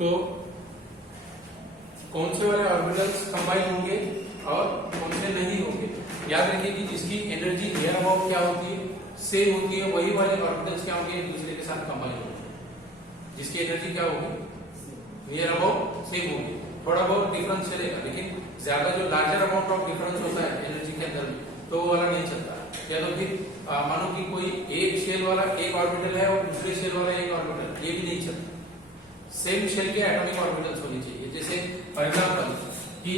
तो कौन से वाले ऑर्बिटल्स कंबाइन होंगे और कौन से नहीं होंगे। याद रखिए कि जिसकी एनर्जी नियर अबाउट क्या होती है, सेम होती है, वही वाले ऑर्बिटल्स क्या होंगे, एक दूसरे के साथ कंबाइन होंगे। जिसकी एनर्जी क्या होगी, नियर अबाउट सेम होगी, थोड़ा बहुत डिफरेंस चलेगा, लेकिन ज्यादा जो लार्जर अमाउंट ऑफ डिफरेंस होता है एनर्जी के अंदर में, तो वो वाला नहीं चलता। या तो फिर मानो कि कोई एक शेल वाला एक ऑर्बिटल है और दूसरे शेल वाला एक ऑर्बिटल, ये भी नहीं चलता। सेम शेल के एटॉमिक ऑर्बिटल्स होने चाहिए। जैसे फॉर एग्जांपल कि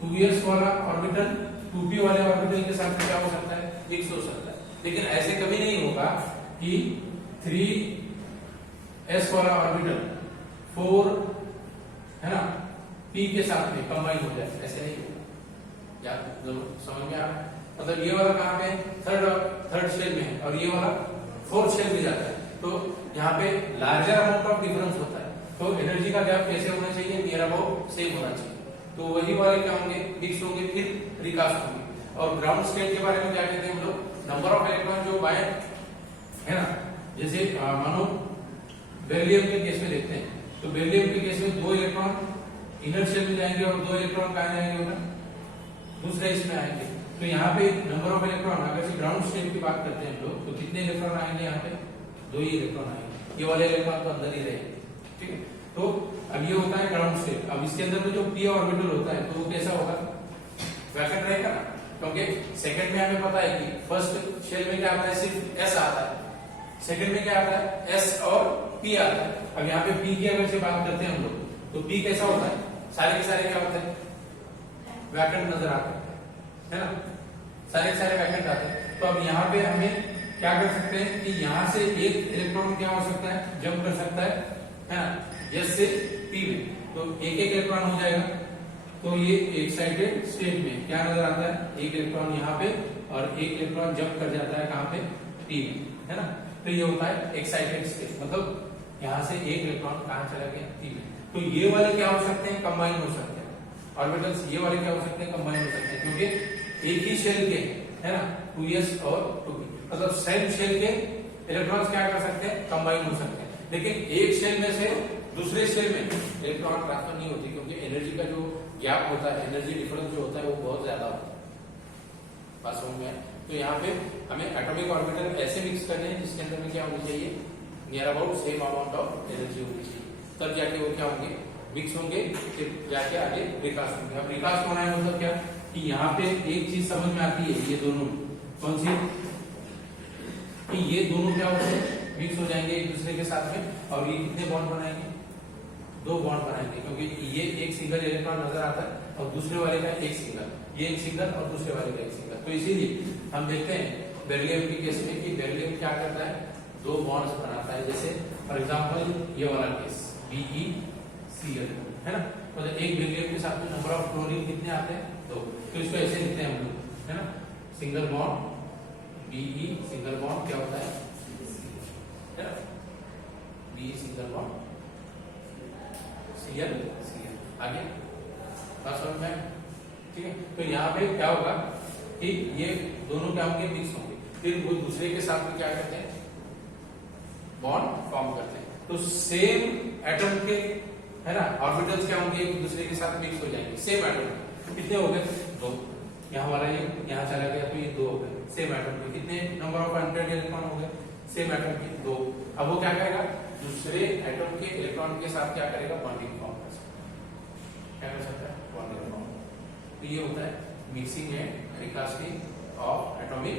2s वाला ऑर्बिटल 2p वाले ऑर्बिटल के साथ क्या हो सकता है, मिक्स हो सकता है। लेकिन ऐसे कभी नहीं होगा कि 3s वाला ऑर्बिटल 4 है ना p के साथ में कंबाइन हो जाए, ऐसे नहीं होगा। याद समझ में आ रहा है। मतलब ये वाला कहाँ पे थर्ड शेल में है और ये वाला फोर्थ शेल में जाता है, तो यहाँ पे लार्जर अमाउंट ऑफ डिफरेंस होता है। तो एनर्जी का गैप कैसे होना चाहिए, नियर अबाउट सेम होना चाहिए। तो वही वाले क्या होंगे, मिक्स होंगे, फिर रिकास्ट होंगे। और ग्राउंड स्टेट के बारे में क्या कहते हैं हम लोग, नंबर ऑफ इलेक्ट्रॉन जो बाय है ना। जैसे मानो बेरिलियम के केस में देखते हैं, तो बेरिलियम के केस में 2 इलेक्ट्रॉन इनर शेल में जाएंगे और 2 इलेक्ट्रॉन कहाँ जाएंगे, दूसरे इसमें आएंगे। तो यहाँ पे नंबर ऑफ इलेक्ट्रॉन, अगर ग्राउंड स्टेट की बात करते हैं हम लोग, तो कितने इलेक्ट्रॉन आएंगे, यहाँ पे 2 ही इलेक्ट्रॉन आएंगे। ये वाले इलेक्ट्रॉन तो अंदर ही रहेंगे, ठीक है। तो अब ये होता है ग्राउंड स्टेट। अब इसके अंदर में जो p ऑर्बिटल होता है तो वो कैसा होगा, वैकेंट रहेगा ना, क्योंकि सेकंड में हमें पता है कि फर्स्ट शेल में क्या आता है, सिर्फ s आता है, सेकंड में क्या आता है, s और p आता है। अब यहाँ पे p की अगर से बात करते हैं हम लोग, तो p कैसा होता है, सारे के सारे क्या होते हैं, वैकेंट नजर आते हैं, है ना, सारे के सारे वैकेंट आते हैं। तो अब यहाँ पे हमें क्या कर सकते हैं कि यहाँ से एक इलेक्ट्रॉन क्या हो सकता है, जंप कर सकता है ना, S से P में, तो एक एक इलेक्ट्रॉन हो जाएगा। तो ये एक्साइटेड स्टेट में क्या नजर आता है, एक इलेक्ट्रॉन यहाँ पे और एक इलेक्ट्रॉन जंप कर जाता है कहाँ पे, P में, है ना। तो ये होता है एक्साइटेड स्टेट, मतलब यहाँ से एक इलेक्ट्रॉन कहाँ चला गया, P में। तो ये वाले क्या हो सकते हैं, कंबाइन हो सकते हैं ऑर्बिटल्स। ये वाले क्या हो सकते हैं, कंबाइन हो सकते हैं, क्योंकि एक ही शेल के, है ना, 2s और 2p, मतलब सेम शेल के इलेक्ट्रॉन्स क्या कर सकते हैं, कंबाइन हो सकते हैं। लेकिन एक शेल में से दूसरे शेल में इलेक्ट्रॉन ट्रांसफर नहीं होती, क्योंकि एनर्जी का जो गैप होता है, एनर्जी डिफरेंस जो होता है वो बहुत ज्यादा होता है। बात समझ में। तो यहाँ पे हमें एटॉमिक ऑर्बिटल ऐसे मिक्स करने हैं जिसके अंदर में क्या होनी चाहिए, near about same amount of energy होनी चाहिए, तब जाके वो क्या होंगे, मिक्स होंगे, फिर जाके आगे रिकास्ट होंगे। अब रिकास्ट होना है मतलब क्या, कि यहाँ पे एक चीज समझ में आती है, ये दोनों कौन सी, कि ये दोनों क्या होते हैं, मिक्स हो जाएंगे एक दूसरे के साथ में, और ये कितने बॉन्ड बनाएंगे, 2 बॉन्ड बनाएंगे, क्योंकि ये एक सिंगल इलेक्ट्रॉन नजर आता है और दूसरे वाले का एक सिंगल, ये एक सिंगल और दूसरे वाले का एक सिंगल। तो इसीलिए हम देखते हैं बेरिलियम के केस में कि बेरिलियम क्या करता है, 2 बॉन्ड्स बनाता है। जैसे फॉर एग्जांपल ये वाला केस BeCl, है ना, मतलब एक बेरिलियम के साथ में नंबर ऑफ क्लोरीन कितने आते हैं, 2। तो इसको ऐसे लिखते हैं हम लोग, है ना, single bond Be, single bond क्या होता है ना, Be सिंगल बॉन्ड Cl आगे बात समझ में, ठीक है। तो यहाँ पे क्या होगा कि ये दोनों क्या होंगे, मिक्स होंगे, फिर वो दूसरे के साथ में क्या करते हैं, बॉन्ड फॉर्म करते हैं। तो सेम एटम के, है ना, ऑर्बिटल्स क्या होंगे, एक दूसरे के साथ मिक्स हो जाएंगे। सेम एटम कितने हो गए, 2, यहाँ वाला ये यहाँ चला गया तो ये 2 हो गए। सेम एटम के कितने नंबर ऑफ अनपेयर्ड इलेक्ट्रॉन हो गए, सेम एटम के 2। अब वो क्या करेगा, दूसरे एटम के इलेक्ट्रॉन के साथ क्या करेगा, बॉन्डिंग फॉर्म कर सकता है, क्या कर सकता है, बॉन्डिंग फॉर्म। तो ये होता है mixing and recasting of atomic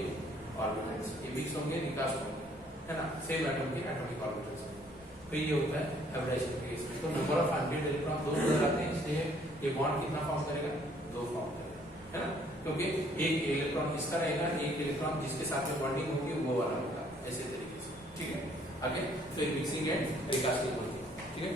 orbitals. ये मिक्स होंगे, रिकास्ट होंगे, है ना, सेम एटम के एटॉमिक ऑर्बिटल्स। तो ये होता है हाइब्रिडाइजेशन के केस में। तो नंबर ऑफ अनपेयर्ड इलेक्ट्रॉन 2 नजर आते हैं, इसलिए ये बॉन्ड कितना फॉर्म करेगा, 2 फॉर्म करेगा, है ना, क्योंकि एक इलेक्ट्रॉन इसका रहेगा, एक इलेक्ट्रॉन जिसके साथ में बॉन्डिंग होगी वो वाला होगा, ऐसे तरीके से, ठीक है। आगे तो ये मिक्सिंग एंड रिकास्टिंग होती है, ठीक है।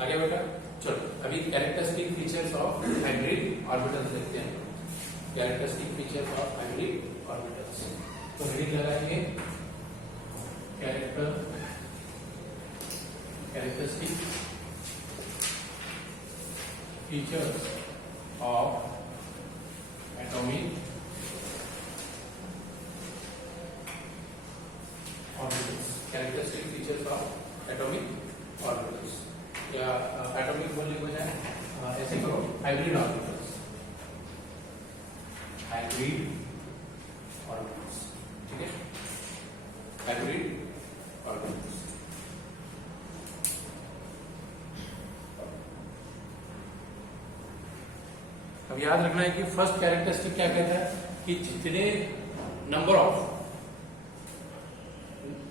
आगे बेटा चलो, अभी characteristic features of hybrid orbitals देखते हैं। Characteristic features of hybrid orbitals, तो हेडिंग लगाएंगे characteristic features of atomic characteristic features of atomic orbitals, या एटॉमिक बोलने को जाए ऐसे करो हाइब्रिड ऑर्बिटल्स, हाइब्रिड ऑर्बिटल्स, ठीक है, हाइब्रिड ऑर्बिटल्स। अब याद रखना है कि फर्स्ट कैरेक्टरिस्टिक क्या कहता है कि जितने नंबर ऑफ,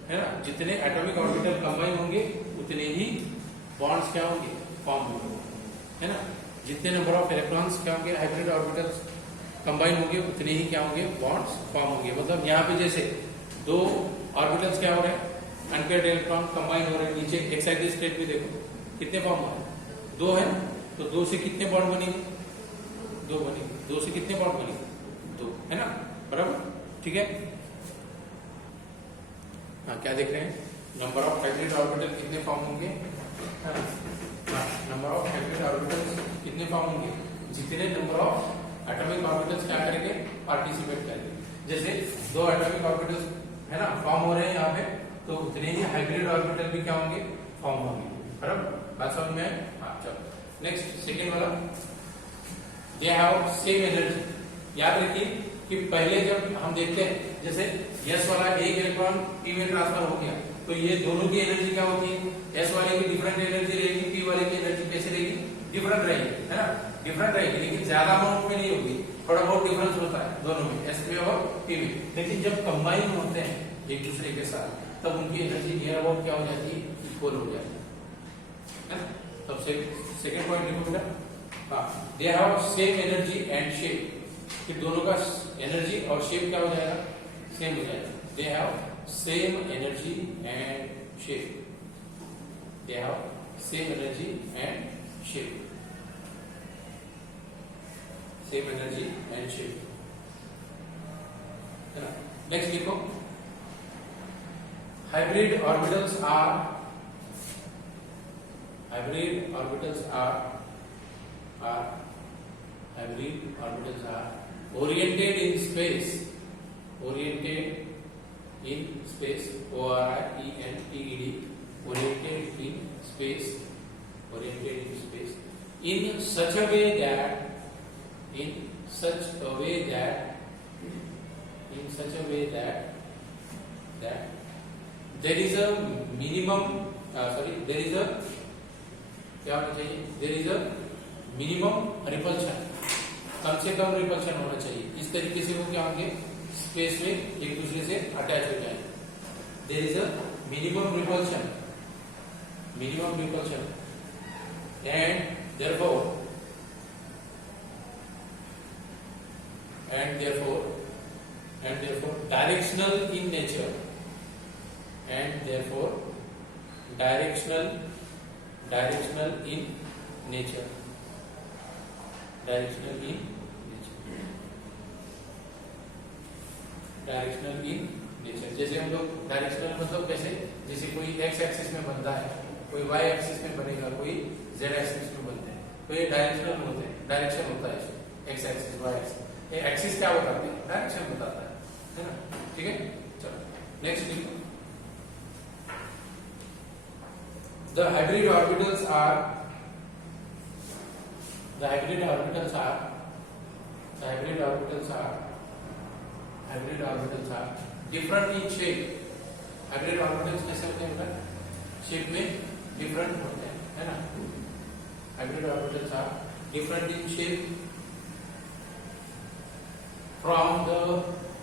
है ना, जितने एटॉमिक ऑर्बिटल कंबाइन होंगे उतने ही बॉन्ड्स क्या होंगे, फॉर्म होंगे, है ना। जितने नंबर ऑफ इलेक्ट्रॉन्स क्या होंगे, हाइब्रिड ऑर्बिटल्स कंबाइन होंगे उतने ही क्या होंगे, बॉन्ड्स फॉर्म होंगे। मतलब यहाँ पे जैसे दो ऑर्बिटल्स क्या हो रहे हैं, अनपेयर्ड इलेक्ट्रॉन कंबाइन हो रहे हैं, नीचे एक्साइटेड स्टेट में देखो कितने फॉर्म हो रहे हैं, दो है, तो दो से कितने बॉन्ड बनेंगे, दो बनेंगे, दो से कितने बॉन्ड बनेंगे, दो, है ना, बराबर, ठीक है। हाँ, क्या देख रहे हैं, नंबर ऑफ हाइब्रिड ऑर्बिटल कितने फॉर्म होंगे, नंबर ऑफ हाइब्रिड ऑर्बिटल्स कितने फॉर्म होंगे, जितने नंबर ऑफ एटॉमिक ऑर्बिटल्स क्या करेंगे, पार्टिसिपेट करेंगे। जैसे दो एटॉमिक ऑर्बिटल्स है ना फॉर्म हो रहे हैं यहाँ पे, तो उतने ही हाइब्रिड ऑर्बिटल भी क्या होंगे, फॉर्म होंगे, बराबर, बात समझ में। हाँ चलो नेक्स्ट सेकेंड वाला, दे हैव सेम एनर्जी। याद रखिए कि पहले जब हम देखते हैं जैसे S वाला एक इलेक्ट्रॉन P में ट्रांसफर हो गया, तो ये दोनों की एनर्जी क्या होती है, S वाले की डिफरेंट एनर्जी रहेगी, P वाले की एनर्जी कैसे रहेगी, डिफरेंट रहेगी, है ना, डिफरेंट रहेगी, लेकिन ज्यादा अमाउंट में नहीं होगी, थोड़ा बहुत डिफरेंस होता है दोनों में, S में और P में। लेकिन जब कंबाइन होते हैं एक दूसरे के साथ, तब उनकी एनर्जी नियर अबाउट क्या हो जाती है, इक्वल हो जाती है। तब सेकेंड पॉइंट लिखो बेटा, हाँ, दे have same energy and shape, कि दोनों का एनर्जी और शेप क्या हो जाएगा, सेम हो जाएगा। They have same energy and shape, they have same energy and shape, same energy and shape, है ना। नेक्स्ट लिखो, hybrid orbitals are, hybrid orbitals are hybrid orbitals are oriented in space, oriented in space, O-R-I-E-N-T-E-D, oriented in space, oriented in space, in such a way that, in such a way that, in such a way that there is a minimum, there is a, क्या होना चाहिए, there is a minimum repulsion, कम से कम repulsion होना चाहिए, इस तरीके से वो क्या होंगे, स्पेस में एक दूसरे से अटैच हो जाएंगे। There is a minimum repulsion, and therefore directional in nature, and therefore directional in nature, directional in nature, directional in nature. जैसे हम लोग डायरेक्शनल मतलब कैसे, जैसे कोई एक्स एक्सिस में बनता है, कोई वाई एक्सिस में बनेगा, कोई जेड एक्सिस में बनते हैं, तो ये डायरेक्शनल होते हैं, डायरेक्शन होता है इसमें, एक्स एक्सिस वाई एक्सिस। ये एक्सिस क्या बताते हैं, डायरेक्शन बताता है ना, ठीक है। चलो नेक्स्ट लिखो, the hybrid orbitals are, the hybrid orbitals are different in shape। hybrid orbitals कैसे होते हैं बेटा, शेप में डिफरेंट होते हैं, है ना। hybrid orbitals are different in shape from the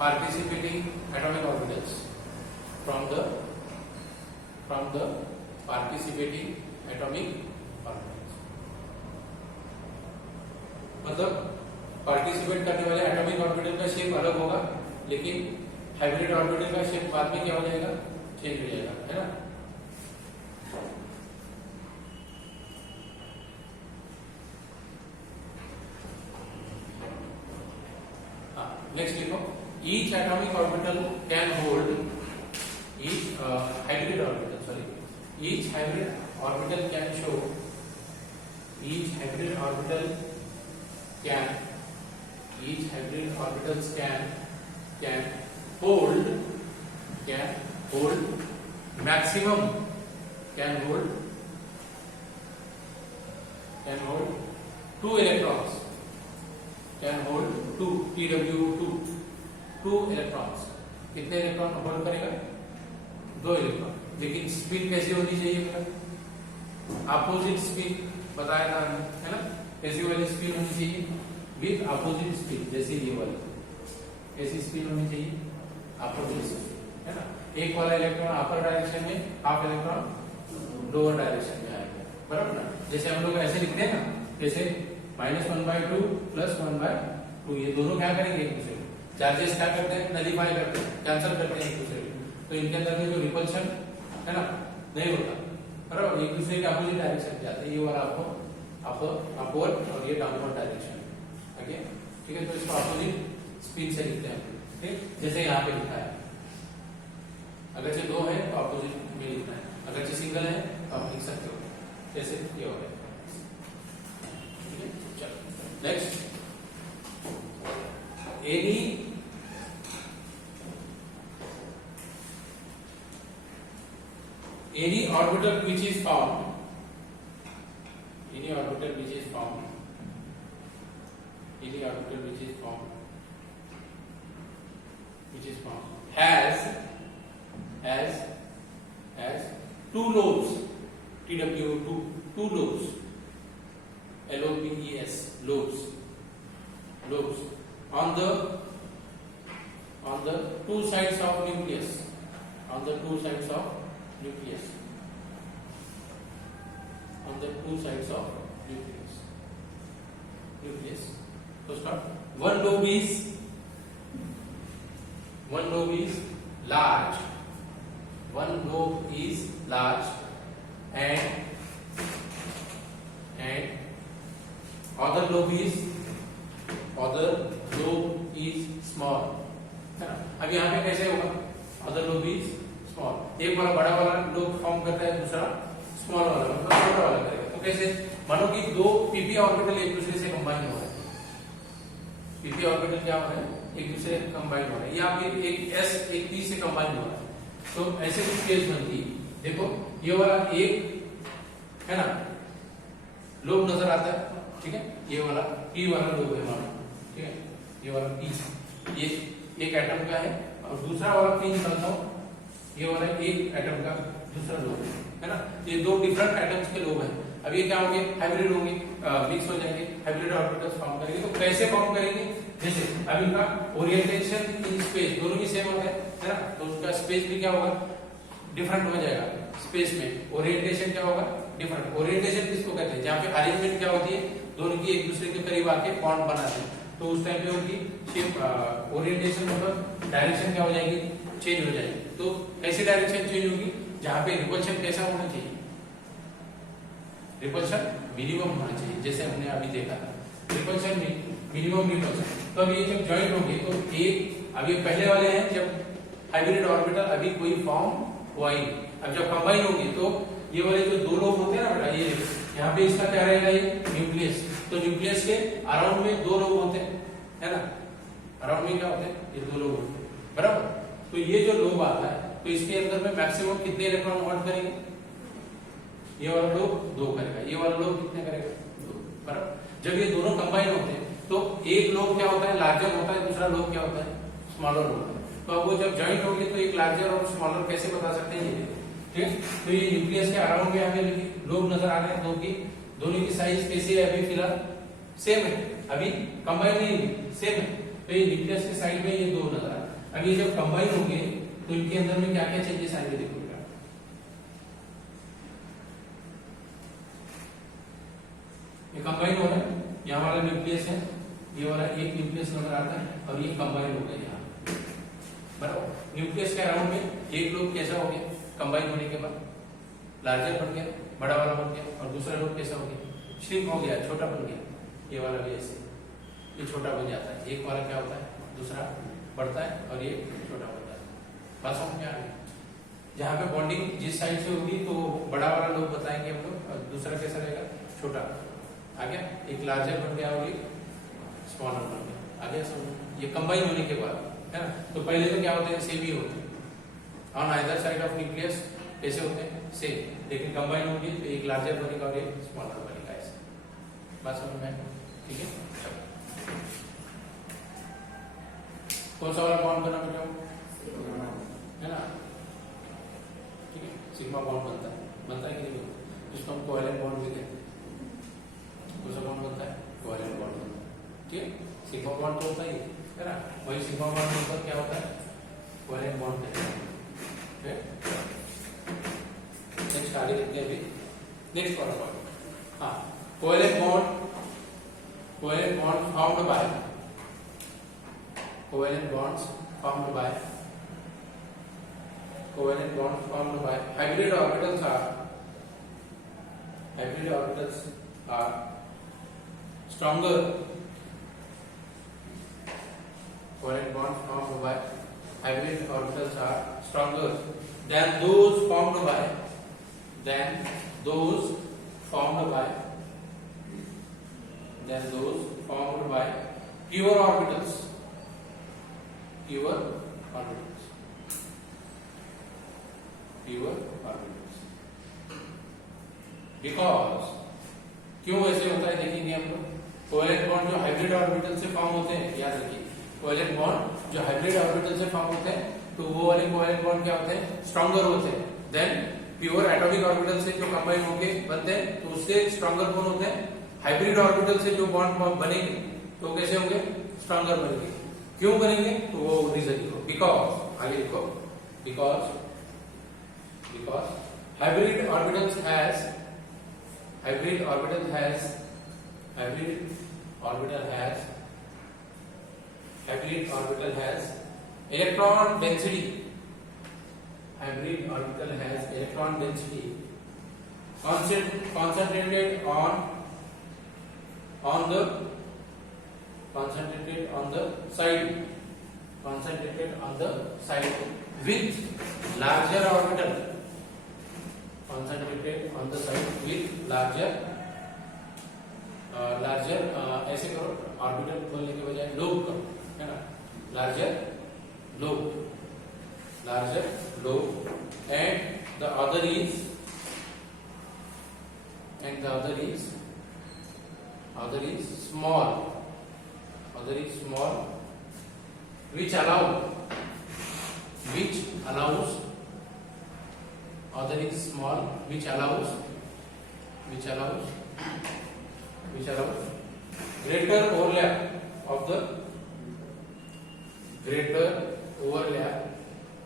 participating atomic orbitals, from the participating atomic orbitals। मतलब पार्टिसिपेट करने वाले एटॉमिक ऑर्बिटल का शेप अलग होगा, लेकिन हाइब्रिड ऑर्बिटल का शेप बाद में क्या हो जाएगा, चेंज हो जाएगा, है ना। नेक्स्ट लिखो, each atomic orbital can hold, each hybrid orbital can show, each hybrid orbital each hybrid orbitals can hold maximum can hold two electrons, can hold two two electrons. कितने इलेक्ट्रॉन होल्ड करेगा? 2 electron. लेकिन spin कैसी होनी चाहिए बेटा? Opposite spin बताया था है ना, कैसी वाली स्पिन होनी चाहिए? With opposite spin. जैसे ये वाली कैसी स्पिन होनी चाहिए? अपोजिट स्पिन है ना. एक वाला इलेक्ट्रॉन अपर डायरेक्शन में, हाफ इलेक्ट्रॉन लोअर डायरेक्शन में आएगा, बराबर ना. जैसे हम लोग ऐसे लिखते हैं ना, जैसे -1/2 +1/2. ये दोनों क्या करेंगे? एक दूसरे को चार्जेस क्या करते हैं? नलीफाई करते हैं, कैंसिल करते हैं एक दूसरे को. तो इनके अंदर में जो रिपल्शन है ना नहीं होता, बराबर. एक दूसरे के अपोजिट डायरेक्शन में जाते हैं. ये वाला आपको अपवर्ड और ये डाउनवर्ड डायरेक्शन. ओके, ठीक है. तो इसको अपोजिट स्पिन से लिखते हैं. ठीक, जैसे यहाँ पे लिखा है. अगर से 2 है तो अपोजिट में लिखना है, अगर से सिंगल है तो आप लिख सकते हो जैसे ये हो गया. चलो next. Any orbital which is found has two lobes, TW2, two lobes, LOBES, lobes on the two sides of nucleus, So start. One lobe is large, and other lobe is small, है ना. अब यहाँ पे कैसे होगा? other lobe is small. एक वाला बड़ा वाला लोब फॉर्म करता है, दूसरा स्मॉल वाला मतलब छोटा वाला करेगा. तो कैसे? मानो कि 2 pp ऑर्बिटल एक दूसरे से कंबाइन हो रहे हैं. pp ऑर्बिटल क्या हो रहा है? एक दूसरे से कंबाइन हो रहा है, या फिर एक s एक p से कंबाइन हो रहा है. तो ऐसे कुछ केस बनती है. देखो ये वाला एक है ना लोब नजर आता है, ठीक है. ये वाला p वाला लोब है मानो, ठीक है. ये वाला p ये एक एटम का है, और दूसरा वाला p निकालता हूं, ये वाला एक एटम का दूसरा लोब है ना. ये 2 डिफरेंट एटम्स के लोब है. अब ये क्या होंगे? हाइब्रिड होंगे, मिक्स हो जाएंगे, हाइब्रिड ऑर्बिटल्स फॉर्म करेंगे. तो कैसे फॉर्म करेंगे? जैसे अब इनका ओरिएंटेशन इन स्पेस दोनों ही सेम होता है ना. तो उसका स्पेस भी क्या होगा? डिफरेंट हो जाएगा. स्पेस में ओरिएंटेशन क्या होगा? डिफरेंट. ओरिएंटेशन किसको कहते हैं? जहाँ पे अरेंजमेंट क्या होती है? दोनों की एक दूसरे के करीब आके बॉन्ड बनाते हैं. तो उस टाइम पे उनकी शेप ओरिएंटेशन मतलब डायरेक्शन क्या हो जाएगी? चेंज हो जाएगी. तो कैसी डायरेक्शन चेंज होगी? जहाँ पे रिपल्शन कैसा होना चाहिए? रिपल्शन मिनिमम होना चाहिए, जैसे हमने अभी देखा था. Repulsion minimum repulsion. तो अब ये जब ज्वाइंट होंगे तो एक, अब ये पहले वाले हैं जब हाइब्रिड ऑर्बिटल अभी कोई फॉर्म हुआ ही. अब जब कंबाइन होंगे तो ये वाले जो 2 लोब होते हैं ना बेटा, ये यहाँ पे इसका क्या रहेगा? ये न्यूक्लियस. तो न्यूक्लियस के अराउंड में 2 लोब होते हैं, है ना. अराउंड में क्या होते हैं? ये 2 लोब होते हैं, बराबर. तो ये जो लोब आता है तो इसके अंदर में मैक्सिमम कितने इलेक्ट्रॉन होल्ड करेंगे? ये वाला लोब 2 करेगा, ये वाला लोब कितने करेगा? 2, बराबर. जब ये दोनों कंबाइन होते हैं तो एक लोब क्या होता है? लार्जर होता है, दूसरा लोब क्या होता है? स्मॉलर होता है. तो अब वो जब ज्वाइंट होंगे तो एक लार्जर और स्मॉलर कैसे बता सकते हैं? ये ठीक. तो ये न्यूक्लियस के अराउंड में हमें लोब नजर आ रहे हैं. दोनों की साइज कैसी है? अभी फिलहाल सेम है, अभी कंबाइन नहीं हुई, सेम है. तो ये न्यूक्लियस के साइड में ये 2 नजर आ रहे हैं. अब ये जब कंबाइन होंगे तो इनके अंदर में क्या क्या चेंजेस आएंगे? देखो ये कंबाइन हो रहा है. यहाँ वाला न्यूक्लियस है, ये वाला एक न्यूक्लियस नजर आता है, और ये कंबाइन हो गया यहाँ, बराबर. न्यूक्लियस के अराउंड में एक लोब कैसा हो गया? कंबाइन होने के बाद लार्जर बन गया, बड़ा वाला बन गया. और दूसरा लोब कैसा हो गया? श्रिंक हो गया, छोटा बन गया. ये वाला भी ऐसे ये छोटा बन जाता है. एक वाला क्या होता है? दूसरा बढ़ता है और ये छोटा बढ़ता है. बात समझ में आ गई? जहाँ पे बॉन्डिंग जिस साइड से होगी तो बड़ा वाला लोब बताएंगे हम लोग, और दूसरा कैसा रहेगा? छोटा. आ गया? एक लार्जर बन गया और एक स्मॉलर बन गया. आ गया समझ? ये कंबाइन होने के बाद है ना. तो पहले तो क्या होते हैं? सेम ही होते हैं. On either side of nucleus कैसे होते हैं सेम, लेकिन कंबाइन होंगे तो एक लार्जर बनेगा और एक स्मॉलर बनेगा ऐसे। बात समझ में? ठीक है, कौन सा वाला बॉन्ड बना बेटा है ना? ठीक है, सिग्मा बॉन्ड बनता है कि नहीं बनता? जिसको हम कोवेलेंट बॉन्ड भी कहते हैं। कौन सा बॉन्ड बनता है? कोवेलेंट बॉन्ड बनता है। ठीक है, सिग्मा बॉन्ड तो होता ही है ना, वही सिग्मा बॉन्ड के ऊपर क्या होता है? कोवेलेंट बॉन्ड कहते हैं। नेक्स्ट आगे देखते हैं अभी, नेक्स्ट वाला हाँ, covalent bond formed by covalent bonds formed by hybrid orbitals are stronger. Covalent bonds formed by hybrid orbitals are stronger than those formed by pure orbitals. Because क्यों ऐसे होता है देखेंगे हम लोग। कोवेलेंट बॉन्ड जो हाइब्रिड ऑर्बिटल से form होते हैं, याद रखिए, कोवेलेंट बॉन्ड जो हाइब्रिड ऑर्बिटल से फॉर्म होते हैं तो वो वाले कोवेलेंट बॉन्ड क्या होते हैं? स्ट्रॉन्गर होते हैं देन प्योर एटॉमिक ऑर्बिटल से जो कंबाइन होके बनते हैं तो उससे स्ट्रॉन्गर कौन होते हैं? हाइब्रिड ऑर्बिटल से जो बॉन्ड बनेंगे तो कैसे होंगे? स्ट्रॉन्गर बनेंगे। क्यों बनेंगे? तो वो रीजन लिखो, बिकॉज आगे लिखो, because hybrid orbital has electron density. Hybrid orbital has electron density concentrated on the side with larger orbital. Concentrated on the side with larger ऐसे करो, ऑर्बिटल बोलने के बजाय लोब करो, है ना? larger lobe and the other is small, which allows greater overlap of the OVERLAP,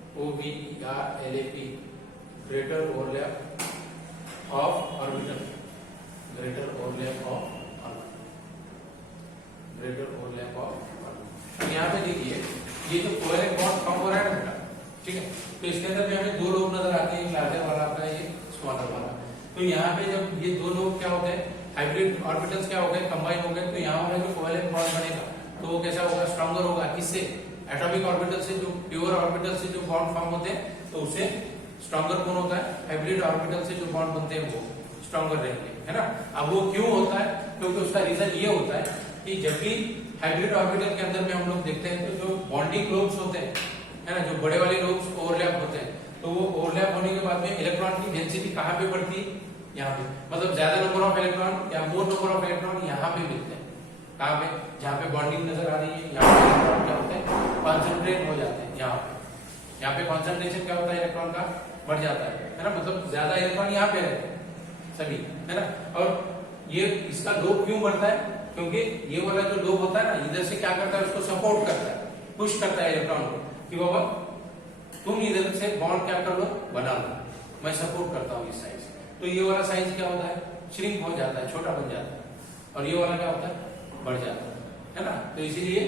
greater overlap of orbital. यहाँ पे देखिए ये जो कोवेलेंट बॉन्ड फॉर्म हो रहा है ना बेटा, ठीक है, तो इसके अंदर में हमें दो लोब नजर आते हैं, एक लार्जर वाला आता है, एक स्मॉलर वाला। तो यहाँ पे जब ये दो लोब क्या होते हैं? हाइब्रिड ऑर्बिटल्स क्या हो गए? कंबाइन हो गए। तो यहाँ वाला जो कोवेलेंट बॉन्ड बनेगा तो वो कैसा होगा? स्ट्रॉन्गर होगा। किससे? एटॉमिक ऑर्बिटल से। जो प्योर ऑर्बिटल से जो बॉन्ड फॉर्म होते हैं तो उससे स्ट्रॉन्गर कौन होता है? हाइब्रिड ऑर्बिटल से जो बॉन्ड बनते हैं वो स्ट्रॉन्गर रहेंगे, है ना? अब वो क्यों होता है? क्योंकि उसका रीजन ये होता है कि जब भी हाइब्रिड ऑर्बिटल के अंदर में हम लोग देखते हैं तो जो बॉन्डिंग लोब्स होते हैं, है ना, जो बड़े वाले लोब्स ओवरलैप होते हैं, तो वो ओवरलैप होने के बाद में इलेक्ट्रॉन की डेंसिटी कहाँ पे बढ़ती है? यहाँ पे। मतलब ज्यादा नंबर ऑफ इलेक्ट्रॉन या मोर नंबर ऑफ इलेक्ट्रॉन यहाँ पे मिलते हैं। कहाँ पे? जहाँ पे बॉन्डिंग नजर आ रही है, यहाँ पे इलेक्ट्रॉन क्या होते हैं? कॉन्सेंट्रेट हो जाते हैं। यहाँ पे कॉन्सेंट्रेशन क्या होता है? इलेक्ट्रॉन का बढ़ जाता है ना, मतलब ज्यादा इलेक्ट्रॉन यहाँ पे रहते हैं सभी, है ना? और ये इसका लोब क्यों बढ़ता है? क्योंकि ये वाला जो लोब होता है ना, इधर से क्या करता है? उसको सपोर्ट करता है, पुश करता है इलेक्ट्रॉन को कि बाबा तुम इधर से बॉन्ड क्या कर लो? बना लो, मैं सपोर्ट करता हूँ इस साइड से। तो ये वाला साइज क्या होता है? श्रिंक हो जाता है, छोटा बन जाता है, और ये वाला क्या होता है? बढ़ जाता है ना? तो इसीलिए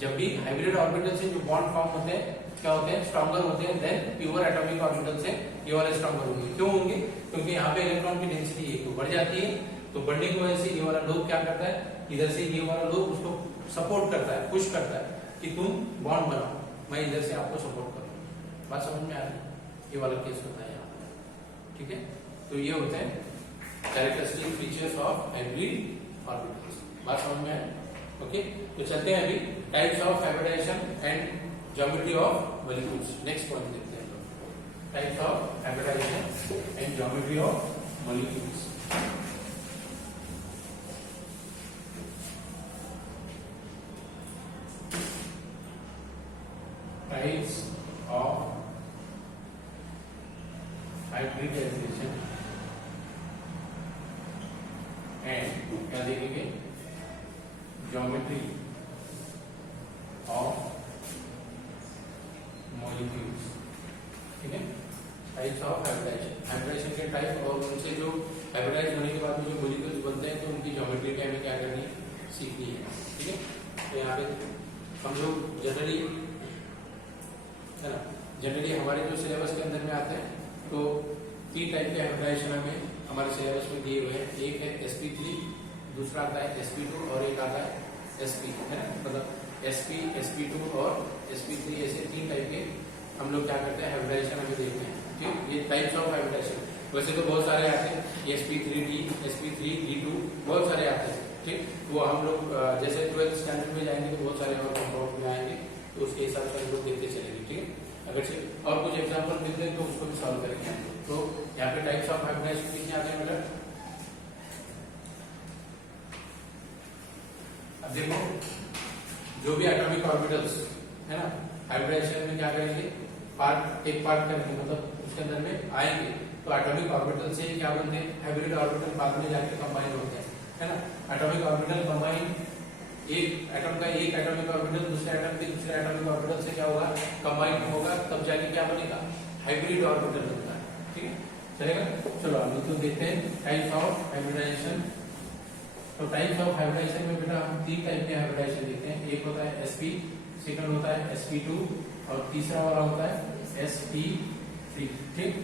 जब भी हाइब्रिड ऑर्बिटल से जो बॉन्ड फॉर्म होते हैं क्या होते हैं? स्ट्रॉन्गर होते हैं देन प्योर एटॉमिक ऑर्बिटल से ये वाले स्ट्रॉन्गर होंगे। क्यों होंगे? क्योंकि यहाँ पे इलेक्ट्रॉन की डेंसिटी एक तो बढ़ जाती है, तो बढ़ने की वजह से ये वाला लोब क्या करता है? इधर से ये वाला लोब उसको सपोर्ट करता है, पुश करता है कि तुम बॉन्ड बनाओ, मैं इधर से आपको सपोर्ट करूँ। बात समझ में आ रही है? ये वाला केस होता है यहाँ पे, ठीक है? तो ये होते हैं characteristic features of hybrid orbitals. बात समझ में आए? ओके, तो चलते हैं अभी types of hybridization and geometry of molecules. Next point देखते हैं। types of hybridization and geometry of molecules. Types of hybridization and क्या देखेंगे geometry of molecules. ठीक है, टाइप्स ऑफ हाइब्रिडाइजेशन, हाइब्रिडाइजेशन के टाइप और उनसे जो हाइब्रिडाइज होने के बाद में जो मॉलिक्यूल्स बनते हैं तो उनकी ज्योमेट्री हमें क्या करनी है, सीखनी है। ठीक है, तो यहाँ पे हम लोग जनरली है ना, जनरली हमारे जो सिलेबस के अंदर में आते हैं तो 3 टाइप के हाइब्रिडाइजेशन हमें हमारे सिलेबस में दिए हुए हैं। एक है sp3, दूसरा आता है sp2 और एक आता है sp, है ना, मतलब sp, sp2 और sp3 ऐसे 3 टाइप के हम लोग क्या करते हैं हाइब्रिडाइजेशन हमें देखते हैं। ठीक, ये टाइप्स ऑफ हाइब्रिडाइजेशन वैसे तो बहुत सारे आते हैं, sp3d, sp3d2 बहुत सारे आते हैं। ठीक, वो हम लोग जैसे 12th स्टैंडर्ड में जाएंगे तो बहुत सारे और कंपाउंड में आएंगे तो उसके हिसाब से हम लोग देखते चलेंगे। ठीक है, अगर से और कुछ एग्जांपल मिलते हैं तो उसको भी सॉल्व करेंगे। तो यहाँ पे टाइप्स ऑफ हाइब्रिडाइजेशन कितने आते हैं बेटा, अब देखो जो भी एटॉमिक ऑर्बिटल्स है ना हाइब्रिडाइजेशन में क्या करेंगे, एक पार्ट करेंगे, मतलब उसके अंदर में आएंगे तो एटॉमिक ऑर्बिटल से क्या बनते हैं, हाइब्रिड ऑर्बिटल बाद में जाके कंबाइन होते हैं, है ना। एटॉमिक ऑर्बिटल कंबाइन, एक एटम का एक एटॉमिक ऑर्बिटल दूसरे एटम के दूसरे एटॉमिक ऑर्बिटल से क्या होगा, कंबाइन होगा, तब जाके क्या बनेगा, हाइब्रिड ऑर्बिटल बनता है। ठीक है, चलेगा। चलो हम तो देखते हैं टाइप्स ऑफ हाइब्रिडाइजेशन। तो टाइप्स ऑफ हाइब्रिडाइजेशन में बेटा हम 3 टाइप के हाइब्रिडाइजेशन देखते हैं। एक होता है sp, सेकंड होता है sp2 और तीसरा वाला होता है sp3। ठीक,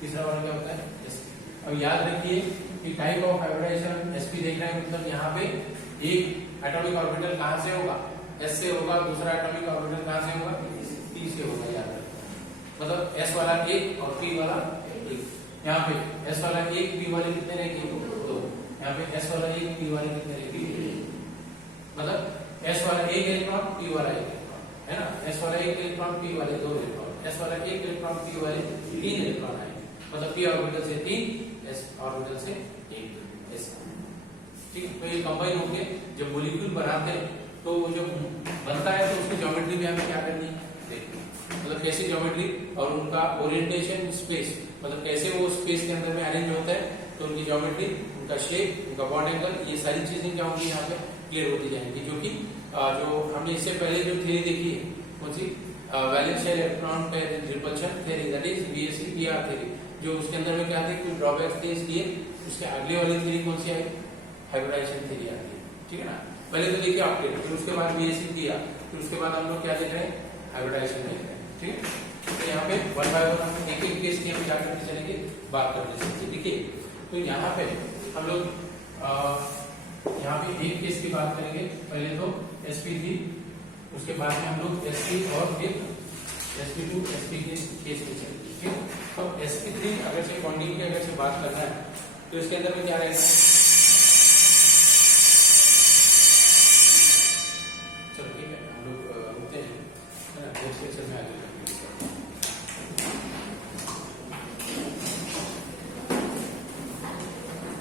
तीसरा वाला क्या होता है sp। अब याद रखिए कि टाइप ऑफ हाइब्रिडाइजेशन sp देख रहे हैं, मतलब यहाँ पे एक एटॉमिक ऑर्बिटल कहां से होगा, s से होगा, दूसरा एटॉमिक ऑर्बिटल कहां से होगा, p से होगा। याद रखिए, मतलब s वाला एक और p वाला एक। यहाँ पे s वाला एक, p वाले कितने रहेंगे, 2। यहाँ पे s वाला एक, p वाले कितने रहेंगे, मतलब s वाला एक इलेक्ट्रॉन, p वाला एक इलेक्ट्रॉन, है ना। s वाला एक इलेक्ट्रॉन, p वाले 2 इलेक्ट्रॉन, s वाला एक इलेक्ट्रॉन, p वाले 3 इलेक्ट्रॉन आएंगे, मतलब p ऑर्बिटल से 3, s ऑर्बिटल से 1। ठीक, तो ये कंबाइन होके जब मॉलिक्यूल बनाते हैं तो वो जो बनता है तो उसकी ज्योमेट्री भी हमें क्या करनी है, देखनी, मतलब कैसी ज्योमेट्री और उनका ओरिएंटेशन स्पेस, मतलब कैसे वो स्पेस के अंदर में अरेंज होता है, तो उनकी ज्योमेट्री, उनका शेप, उनका बॉन्ड एंगल, ये सारी चीजें क्या होंगी यहाँ पे क्लियर होती जाएंगी। क्योंकि जो हमने इससे पहले जो थ्योरी देखी है कौन सी, valence shell electron pair repulsion theory, that is VSEPR theory, जो उसके अंदर में क्या थे, कुछ ड्रॉबैक्स थे, इसलिए उसके अगले वाली थ्योरी कौन सी आई, हाइब्रिडाइजेशन थ्योरी आती है। ठीक है ना, पहले तो देखिए ऑक्टेट, फिर उसके बाद VSE किया, फिर उसके बाद हम लोग क्या देख रहे हैं, हाइब्रिडाइजेशन देख रहे हैं। ठीक है, तो यहाँ पे 1 बाय 1 हम एक एक केस की हम क्या करते चलेंगे, बात करते चलेंगे। देखिए, तो यहाँ पे हम लोग यहाँ पे एक केस की बात करेंगे, पहले तो sp3, उसके बाद में हम लोग sp और फिर sp2 sp के केस में चलेंगे। ठीक, तो sp3 अगर से बॉन्डिंग की अगर से बात करना है तो इसके अंदर में क्या रहेगा, चलो ठीक है हम लोग रुकते हैं, है ना, नेक्स्ट लेक्चर में आगे।